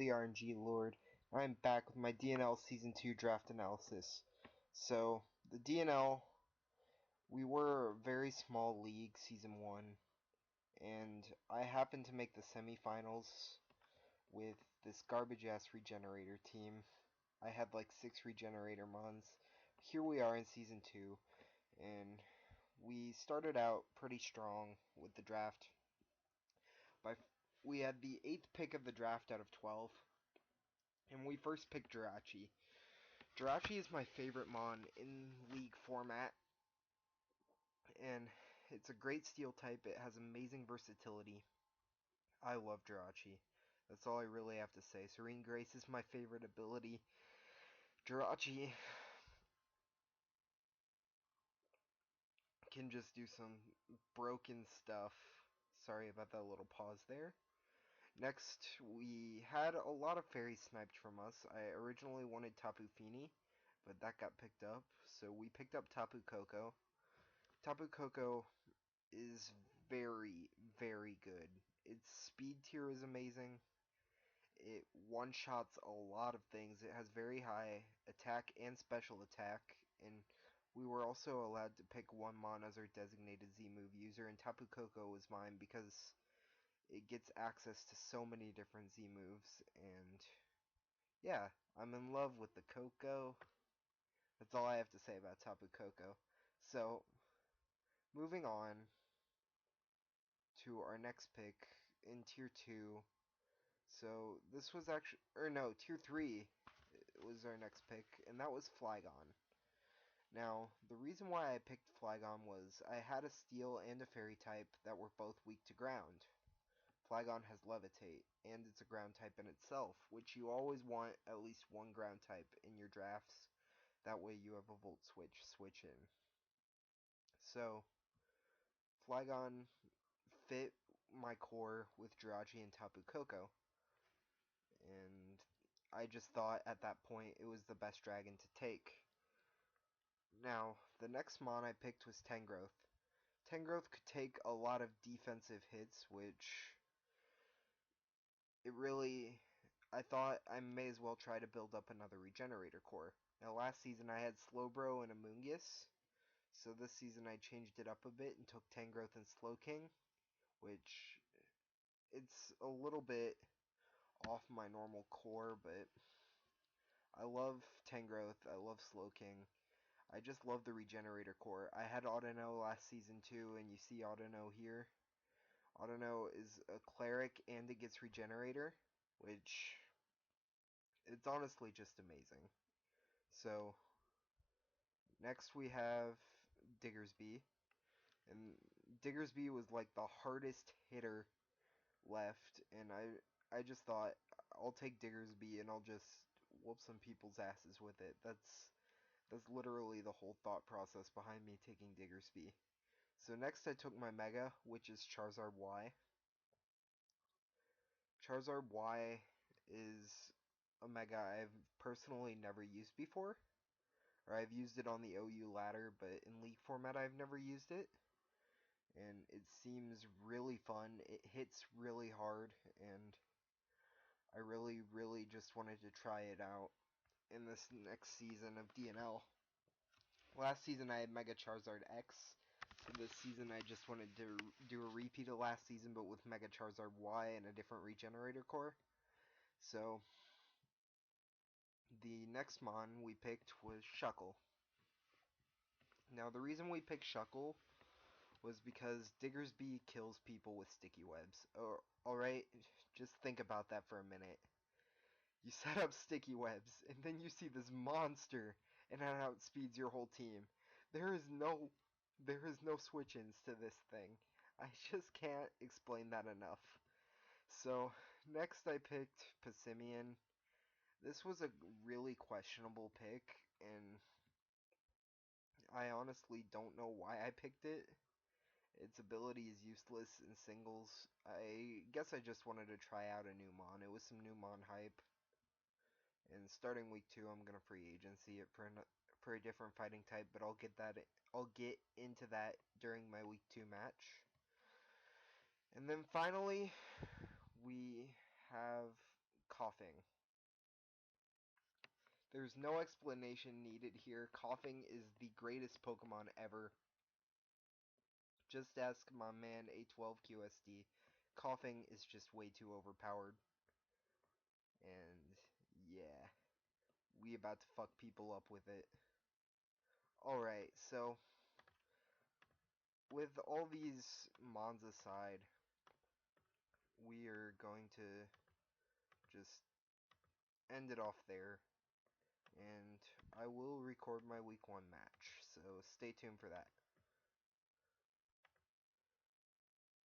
the RNG Lord. I'm back with my DNL Season 2 draft analysis. So, the DNL, we were a very small league Season 1, and I happened to make the semifinals with this garbage-ass regenerator team. I had like 6 regenerator mons. Here we are in Season 2, and we started out pretty strong with the draft. We had the 8th pick of the draft out of 12. And we first picked Jirachi. Jirachi is my favorite mon in League format. And it's a great steel type. It has amazing versatility. I love Jirachi. That's all I really have to say. Serene Grace is my favorite ability. Jirachi can just do some broken stuff. Sorry about that little pause there. Next, we had a lot of fairies sniped from us. I originally wanted Tapu Fini, but that got picked up, so we picked up Tapu Koko. Tapu Koko is very, very good. Its speed tier is amazing. It one-shots a lot of things. It has very high attack and special attack, and we were also allowed to pick one mon as our designated Z-move user, and Tapu Koko was mine because it gets access to so many different Z-moves, and yeah, I'm in love with the Koko. That's all I have to say about Tapu Koko. So, moving on to our next pick in Tier 2. So, this was actually, or no, Tier 3 was our next pick, and that was Flygon. Now, the reason why I picked Flygon was I had a Steel and a Fairy type that were both weak to ground. Flygon has Levitate, and it's a ground type in itself, which you always want at least one ground type in your drafts. That way you have a Volt switch in. So, Flygon fit my core with Jirachi and Tapu Koko, and I just thought at that point it was the best dragon to take. Now, the next mon I picked was Tangrowth. Tangrowth could take a lot of defensive hits, which I thought I may as well try to build up another regenerator core. Now, last season I had Slowbro and Amoonguss, so this season I changed it up a bit and took Tangrowth and Slowking, which it's a little bit off my normal core, but I love Tangrowth, I love Slowking. I just love the regenerator core. I had Audino last season too, and you see Audino here. Audino is a cleric and it gets regenerator, which it's honestly just amazing. So next we have Diggersby, and Diggersby was like the hardest hitter left, and I just thought I'll take Diggersby and I'll just whoop some people's asses with it. That's literally the whole thought process behind me taking Diggersby. So next I took my Mega, which is Charizard Y. Charizard Y is a Mega I've personally never used before. Or I've used it on the OU ladder, but in League format I've never used it. And it seems really fun. It hits really hard, and I really just wanted to try it out in this next season of DNL. Last season I had Mega Charizard X. So this season I just wanted to do a repeat of last season, but with Mega Charizard Y and a different regenerator core. So the next mon we picked was Shuckle. Now the reason we picked Shuckle was because Diggersby kills people with sticky webs. Alright, just think about that for a minute. You set up sticky webs, and then you see this monster, and it outspeeds your whole team. There is no switch-ins to this thing. I just can't explain that enough. So, next I picked Passimian. This was a really questionable pick, and I honestly don't know why I picked it. Its ability is useless in singles. I guess I just wanted to try out a new mon. It was some new mon hype. And starting week 2, I'm gonna free agency it for a different fighting type, but I'll get into that during my week 2 match. And then finally, we have Coughing. There's no explanation needed here. Coughing is the greatest Pokemon ever. Just ask my man A12QSD. Coughing is just way too overpowered. And yeah, we about to fuck people up with it. Alright, so with all these mons aside, we are going to just end it off there. And I will record my week 1 match, so stay tuned for that.